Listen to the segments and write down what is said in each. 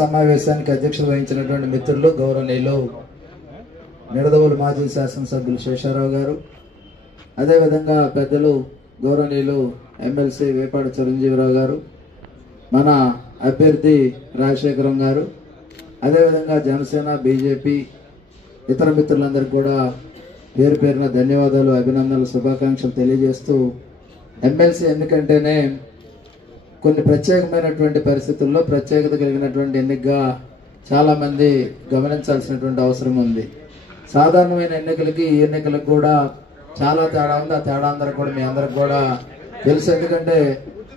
సమావేశానికి అధ్యక్షత వహించినటువంటి మిత్రులు గౌరవనీయులు నిడదవోలు మాజీ శాసనసభ్యులు శేషారావు గారు, అదేవిధంగా పెద్దలు గౌరవనీయులు ఎమ్మెల్సీ వేపాడ చిరంజీవిరావు గారు, మన అభ్యర్థి రాజశేఖరం గారు, అదేవిధంగా జనసేన బీజేపీ ఇతర మిత్రులందరికీ కూడా పేరు పేరున ధన్యవాదాలు, అభినందనలు, శుభాకాంక్షలు తెలియజేస్తూ, ఎమ్మెల్సీ ఎన్నికంటేనే కొన్ని ప్రత్యేకమైనటువంటి పరిస్థితుల్లో ప్రత్యేకత కలిగినటువంటి ఎన్నికగా చాలామంది గమనించాల్సినటువంటి అవసరం ఉంది. సాధారణమైన ఎన్నికలకి ఈ ఎన్నికలకు కూడా చాలా తేడా ఉంది. ఆ తేడా అందరికి కూడా మీ అందరికి కూడా తెలుసు. ఎందుకంటే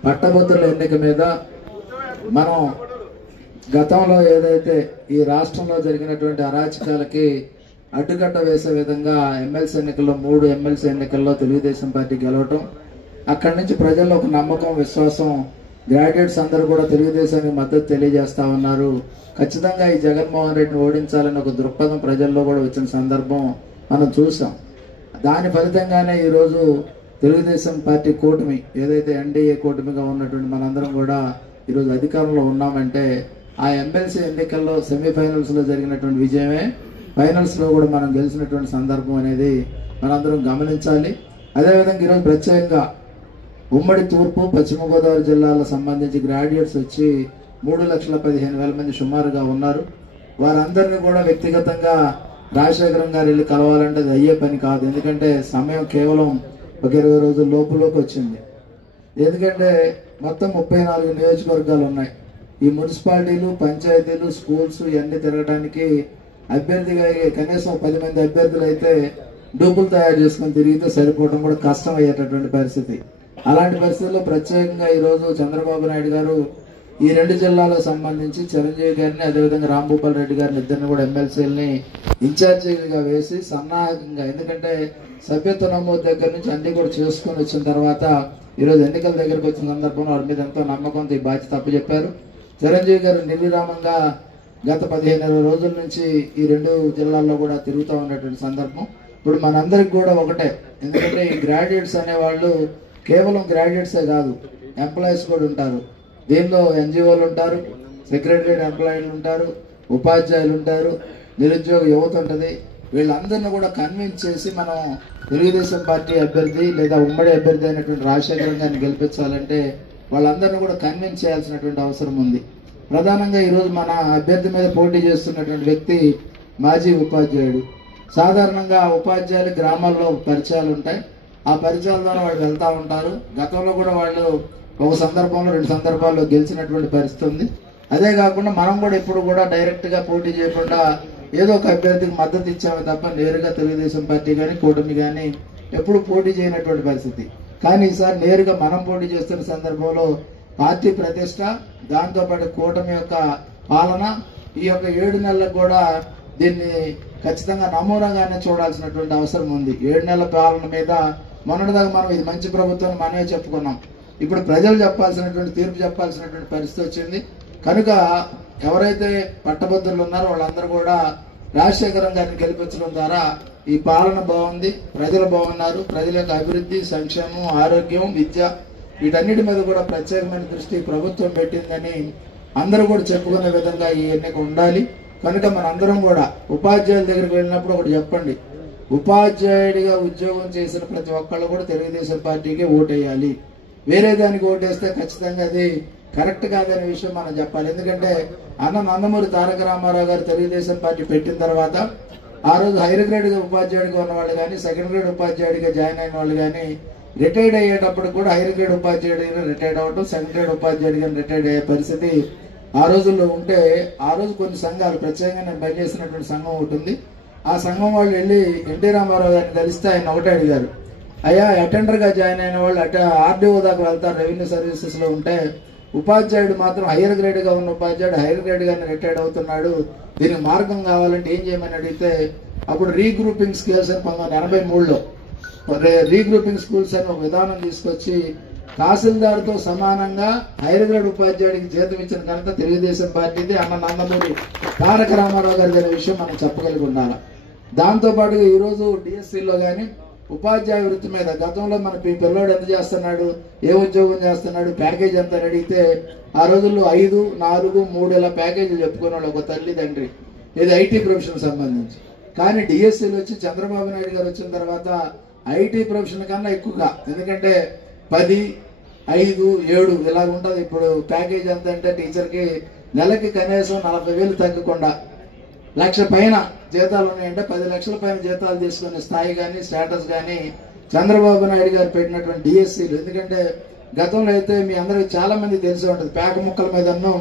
పట్టభద్రుల ఎన్నిక మీద మనం గతంలో ఏదైతే ఈ రాష్ట్రంలో జరిగినటువంటి అరాచకాలకి అడ్డుకట్ట వేసే విధంగా ఎమ్మెల్సీ ఎన్నికల్లో 3 ఎమ్మెల్సీ ఎన్నికల్లో తెలుగుదేశం పార్టీ గెలవటం, అక్కడి నుంచి ప్రజల్లో ఒక నమ్మకం, విశ్వాసం, గ్రాడ్యుయేట్స్ అందరూ కూడా తెలుగుదేశానికి మద్దతు తెలియజేస్తా ఉన్నారు. ఖచ్చితంగా ఈ జగన్మోహన్ రెడ్డిని ఓడించాలని ఒక దృక్పథం ప్రజల్లో కూడా వచ్చిన సందర్భం మనం చూసాం. దాని ఫలితంగానే ఈరోజు తెలుగుదేశం పార్టీ కూటమి ఏదైతే ఎన్డీఏ కూటమిగా ఉన్నటువంటి మనందరం కూడా ఈరోజు అధికారంలో ఉన్నామంటే ఆ ఎమ్మెల్సీ ఎన్నికల్లో సెమీఫైనల్స్లో జరిగినటువంటి విజయమే ఫైనల్స్లో కూడా మనం గెలిచినటువంటి సందర్భం అనేది మనందరం గమనించాలి. అదేవిధంగా ఈరోజు ప్రత్యేకంగా ఉమ్మడి తూర్పు పశ్చిమ గోదావరి జిల్లాలకు సంబంధించి గ్రాడ్యుయేట్స్ వచ్చి 3,15,000 మంది సుమారుగా ఉన్నారు. వారందరినీ కూడా వ్యక్తిగతంగా రాజశేఖరం గారు వెళ్ళి కలవాలంటే అది అయ్యే పని కాదు. ఎందుకంటే సమయం కేవలం ఒక 20 రోజుల లోపులోకి వచ్చింది. ఎందుకంటే మొత్తం 34 నియోజకవర్గాలు ఉన్నాయి. ఈ మున్సిపాలిటీలు, పంచాయతీలు, స్కూల్స్ ఇవన్నీ తిరగడానికి అభ్యర్థిగా కనీసం 10 మంది అభ్యర్థులు అయితే డూపులు తయారు చేసుకుని తిరిగితే సరిపోవడం కూడా కష్టం అయ్యేటటువంటి పరిస్థితి. అలాంటి పరిస్థితుల్లో ప్రత్యేకంగా ఈరోజు చంద్రబాబు నాయుడు గారు ఈ 2 జిల్లాలకు సంబంధించి చిరంజీవి గారిని, అదేవిధంగా రాంభూపాల్ రెడ్డి గారిని ఇద్దరిని కూడా ఎమ్మెల్సీలని ఇన్ఛార్జీలుగా వేసి సన్నాహకంగా, ఎందుకంటే సభ్యత్వ నమోదు దగ్గర నుంచి అన్ని కూడా చేసుకుని వచ్చిన తర్వాత ఈరోజు ఎన్నికల దగ్గరకు వచ్చిన సందర్భంలో వారి మీద ఎంతో నమ్మకంతో ఈ బాధ్యత అప్పచెప్పారు. చిరంజీవి గారు నిర్విరామంగా గత 15-20 రోజుల నుంచి ఈ 2 జిల్లాల్లో కూడా తిరుగుతూ ఉన్నటువంటి సందర్భం. ఇప్పుడు మనందరికి కూడా ఒకటే, ఎందుకంటే ఈ గ్రాడ్యుయేట్స్ అనేవాళ్ళు కేవలం గ్రాడ్యుయేట్సే కాదు, ఎంప్లాయీస్ కూడా ఉంటారు. దీనిలో ఎన్జిఓలు ఉంటారు, సెక్రటరియట్ ఎంప్లాయీలు ఉంటారు, ఉపాధ్యాయులు ఉంటారు, నిరుద్యోగ యువత ఉంటుంది. వీళ్ళందరినీ కూడా కన్విన్స్ చేసి మనం తెలుగుదేశం పార్టీ అభ్యర్థి లేదా ఉమ్మడి అభ్యర్థి అయినటువంటి రాజశేఖరం గారిని గెలిపించాలంటే వాళ్ళందరినీ కూడా కన్విన్స్ చేయాల్సినటువంటి అవసరం ఉంది. ప్రధానంగా ఈరోజు మన అభ్యర్థి మీద పోటీ చేస్తున్నటువంటి వ్యక్తి మాజీ ఉపాధ్యాయుడు. సాధారణంగా ఉపాధ్యాయులు గ్రామాల్లో పరిచయాలు ఉంటాయి. ఆ పరిచయాల ద్వారా వాళ్ళు వెళ్తూ ఉంటారు. గతంలో కూడా వాళ్ళు ఒక సందర్భంలో 2 సందర్భాల్లో గెలిచినటువంటి పరిస్థితి ఉంది. అదే కాకుండా మనం కూడా ఇప్పుడు కూడా డైరెక్ట్గా పోటీ చేయకుండా ఏదో ఒక అభ్యర్థికి మద్దతు ఇచ్చాము తప్ప నేరుగా తెలుగుదేశం పార్టీ కానీ కూటమి కానీ ఎప్పుడు పోటీ చేయనటువంటి పరిస్థితి. కానీ ఈసారి నేరుగా మనం పోటీ చేస్తున్న సందర్భంలో పార్టీ ప్రతిష్ట, దాంతోపాటు కూటమి యొక్క పాలన, ఈ యొక్క 7 నెలలకు కూడా దీన్ని ఖచ్చితంగా నమూనాగానే చూడాల్సినటువంటి అవసరం ఉంది. 7 నెలల పాలన మీద మొన్నటిదాకా మనం ఇది మంచి ప్రభుత్వం మనమే చెప్పుకున్నాం. ఇప్పుడు ప్రజలు చెప్పాల్సినటువంటి తీర్పు చెప్పాల్సినటువంటి పరిస్థితి వచ్చింది. కనుక ఎవరైతే పట్టభద్రులు ఉన్నారో వాళ్ళందరూ కూడా రాజశేఖరం గారిని గెలిపించడం ద్వారా ఈ పాలన బాగుంది, ప్రజలు బాగున్నారు, ప్రజల యొక్క అభివృద్ధి, సంక్షేమం, ఆరోగ్యం, విద్య వీటన్నిటి మీద కూడా ప్రత్యేకమైన దృష్టి ప్రభుత్వం పెట్టిందని అందరూ కూడా చెప్పుకునే విధంగా ఈ ఎన్నిక ఉండాలి. కనుక మనందరం కూడా ఉపాధ్యాయుల దగ్గరికి వెళ్ళినప్పుడు ఒకటి చెప్పండి, ఉపాధ్యాయుడిగా ఉద్యోగం చేసిన ప్రతి ఒక్కళ్ళు కూడా తెలుగుదేశం పార్టీకి ఓటేయాలి. వేరే దానికి ఓటేస్తే ఖచ్చితంగా అది కరెక్ట్ కాదనే విషయం మనం చెప్పాలి. ఎందుకంటే నందమూరి తారక రామారావు గారు తెలుగుదేశం పార్టీ పెట్టిన తర్వాత ఆ రోజు హైర్ గ్రేడ్గా ఉపాధ్యాయుడిగా ఉన్న వాళ్ళు కానీ, సెకండ్ గ్రేడ్ ఉపాధ్యాయుడిగా జాయిన్ అయిన వాళ్ళు కానీ రిటైర్డ్ అయ్యేటప్పుడు కూడా హైర్ గ్రేడ్ ఉపాధ్యాయుడిగా రిటైర్డ్ అవ్వడం, సెకండ్ గ్రేడ్ ఉపాధ్యాయుడిగా రిటైర్డ్ అయ్యే పరిస్థితి ఆ రోజుల్లో ఉంటే, ఆ రోజు కొన్ని సంఘాలు ప్రత్యేకంగా నేను పనిచేసినటువంటి సంఘం ఉంటుంది. ఆ సంఘం వాళ్ళు వెళ్ళి ఎన్టీ రామారావు గారిని కలిస్తే ఆయన ఒకటే అడిగారు, అయ్యా అటెండర్గా జాయిన్ అయిన వాళ్ళు ఆర్డీఓ దాకా వెళ్తారు, రెవెన్యూ సర్వీసెస్లో ఉంటే ఉపాధ్యాయుడు మాత్రం హైయర్ గ్రేడ్గా ఉన్న ఉపాధ్యాయుడు హైయర్ గ్రేడ్గానే రిటైర్డ్ అవుతున్నాడు, దీనికి మార్గం కావాలంటే ఏం చేయమని అడిగితే అప్పుడు రీగ్రూపింగ్ స్కేల్స్ అని 1983లో రీగ్రూపింగ్ స్కూల్స్ అని ఒక విధానం తీసుకొచ్చి తహసీల్దార్తో సమానంగా హైయర్ గ్రేడ్ ఉపాధ్యాయుడికి జీతం ఇచ్చిన ఘనత తెలుగుదేశం పార్టీది, నందమూరి తారక రామారావు గారి అనే విషయం మనం చెప్పగలిగి ఉండాలి. దాంతోపాటుగా ఈరోజు డిఎస్సీలో కానీ ఉపాధ్యాయ వృత్తి మీద గతంలో మన పిల్లోడు ఎంత చేస్తున్నాడు, ఏ ఉద్యోగం చేస్తున్నాడు, ప్యాకేజ్ ఎంత అని అడిగితే ఆ రోజుల్లో 5, 4, 3 ఇలా ప్యాకేజీలు చెప్పుకున్నాడు ఒక తల్లి తండ్రి, ఇది ఐటీ ప్రొఫెషన్ సంబంధించి. కానీ డిఎస్సీలు వచ్చి చంద్రబాబు నాయుడు గారు వచ్చిన తర్వాత ఐటీ ప్రొఫెషన్ కన్నా ఎక్కువగా, ఎందుకంటే 10, 5, 7 ఇలా ఉంటుంది. ఇప్పుడు ప్యాకేజ్ ఎంత అంటే టీచర్కి నెలకి కనీసం 40,000 తగ్గకుండా 1,00,000 పైన జీతాలు ఉన్నాయంటే 10 లక్షల పైన జీతాలు తీసుకునే స్థాయి కానీ స్టేటస్ కానీ చంద్రబాబు నాయుడు గారు పెట్టినటువంటి డిఎస్సీలు. ఎందుకంటే గతంలో అయితే మీ అందరికి చాలా మంది తెలిసి ఉంటుంది, పేక ముక్కల మీదను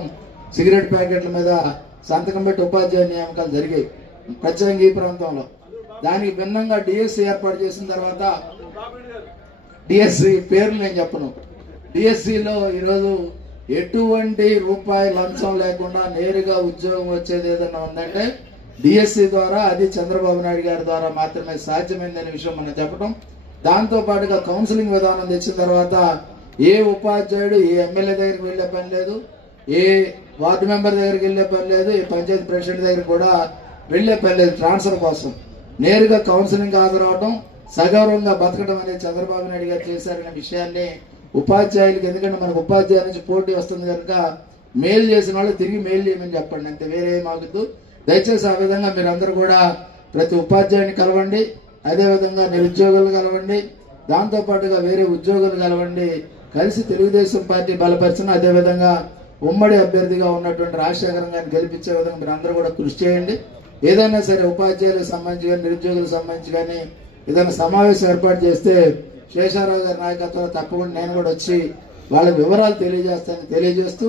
సిగరెట్ ప్యాకెట్ల మీద సంతకం పెట్టి ఉపాధ్యాయ నియామకాలు జరిగాయి ప్రత్యేకంగా ఈ ప్రాంతంలో. దానికి భిన్నంగా డిఎస్సీ ఏర్పాటు చేసిన తర్వాత డిఎస్సీ పేర్లు నేను చెప్పను, డిఎస్సీలో ఈరోజు ఎటువంటి రూపాయి లంచం లేకుండా నేరుగా ఉద్యోగం వచ్చేది ఏదైనా ఉందంటే డిఎస్సీ ద్వారా, అది చంద్రబాబు నాయుడు గారి ద్వారా మాత్రమే సాధ్యమైందనే విషయం మనం చెప్పడం. దాంతో పాటుగా కౌన్సిలింగ్ విధానం తెచ్చిన తర్వాత ఏ ఉపాధ్యాయుడు ఏ ఎమ్మెల్యే దగ్గరికి వెళ్లే పని లేదు, ఏ వార్డు మెంబర్ దగ్గరికి వెళ్లే పని లేదు, ఏ పంచాయతీ ప్రెసిడెంట్ దగ్గర కూడా వెళ్లే పని లేదు. ట్రాన్స్ఫర్ కోసం నేరుగా కౌన్సిలింగ్ హాజరవడం, సగౌరవంగా బతకడం అనేది చంద్రబాబు నాయుడు గారు చేశారనే విషయాన్ని ఉపాధ్యాయులకు, ఎందుకంటే మనకు ఉపాధ్యాయుల నుంచి పోటీ వస్తుంది కనుక మేలు చేసిన వాళ్ళు తిరిగి మేలు చేయమని చెప్పండి, అంతే, వేరే ఏమాగద్దు. దయచేసి ఆ విధంగా మీరందరూ కూడా ప్రతి ఉపాధ్యాయుని కలవండి, అదేవిధంగా నిరుద్యోగులు కలవండి, దాంతోపాటుగా వేరే ఉద్యోగులు కలవండి, కలిసి తెలుగుదేశం పార్టీ బలపరిచిన, అదేవిధంగా ఉమ్మడి అభ్యర్థిగా ఉన్నటువంటి రాజశేఖరం గారిని గెలిపించే విధంగా మీరు అందరూ కూడా కృషి చేయండి. ఏదైనా సరే ఉపాధ్యాయులకు సంబంధించి కానీ నిరుద్యోగులకు సంబంధించి కానీ ఏదైనా సమావేశం ఏర్పాటు చేస్తే శేషారావు గారి నాయకత్వంలో తప్పకుండా నేను కూడా వచ్చి వాళ్ళ వివరాలు తెలియజేస్తానని తెలియజేస్తూ